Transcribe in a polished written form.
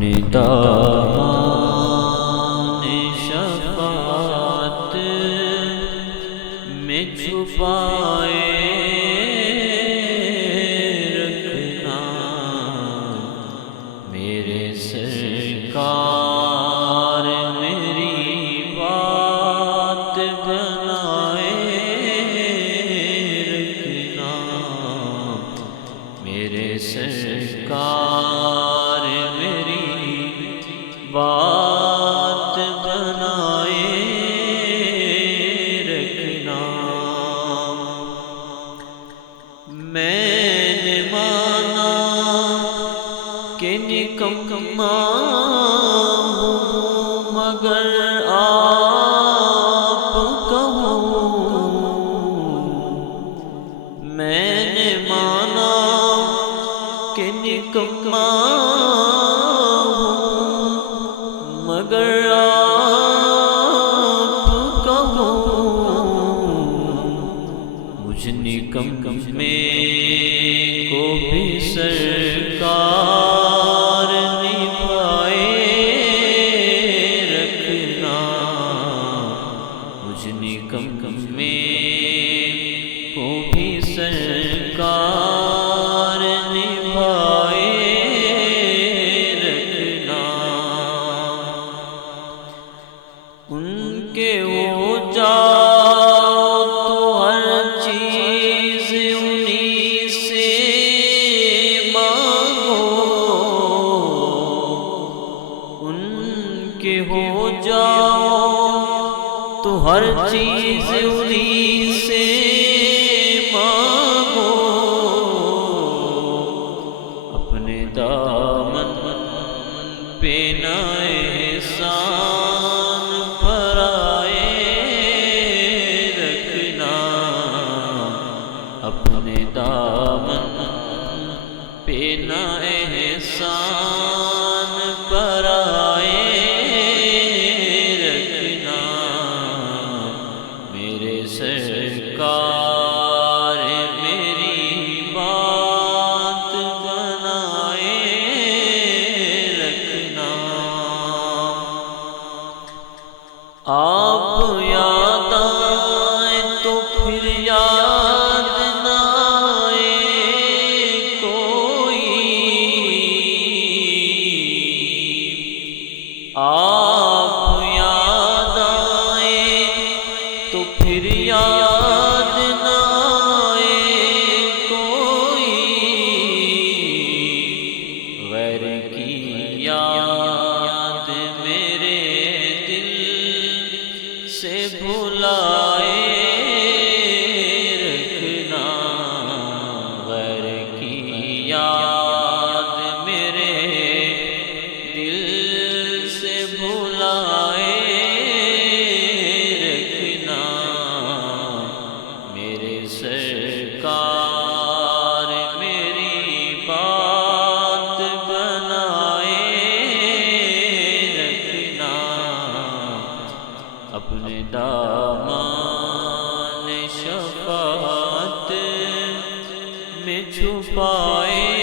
اپنے دامان شفاعت میں چھپائے رکھنا، میرے سرکار میری بات بنائے رکھنا، میرے سرکار میری بات بنائے رکھنا۔ میں نے مانا کہ نکما ہوں مگر آپ کہوں، میں نے مانا کہ نکما ہوں مگر آپ کہوں، مجھ نکمے کو بھی سرکار نبھائے رکھنا، مجھ نکمے کو بھی سرکار نبھائے رکھنا۔ ان کے ہو جاؤ تو ہر چیز انہی سے مانگو، ان کے ہو جاؤ تو ہر چیز انہی سے مانگو، اپنے دامن پہ نہ احسان پرائے رکھنا، اپنے دامن پہ نہ احسان پرائے رکھنا، میرے سرکار میری بات بنائے رکھنا۔ آپ یاد آئیں تو پھر یاد نہ آئے کوئی، آپ یاد آئیں تو پھر یاد نہ آئے کوئی، غیر کی یاد میرے دل سے بھلائے رکھنا، غیر کی یاد میرے دل سے بھلائے رکھنا، میرے سرکار میری بات بنائے رکھنا، اپنے دامان شفاعت میں چھپائے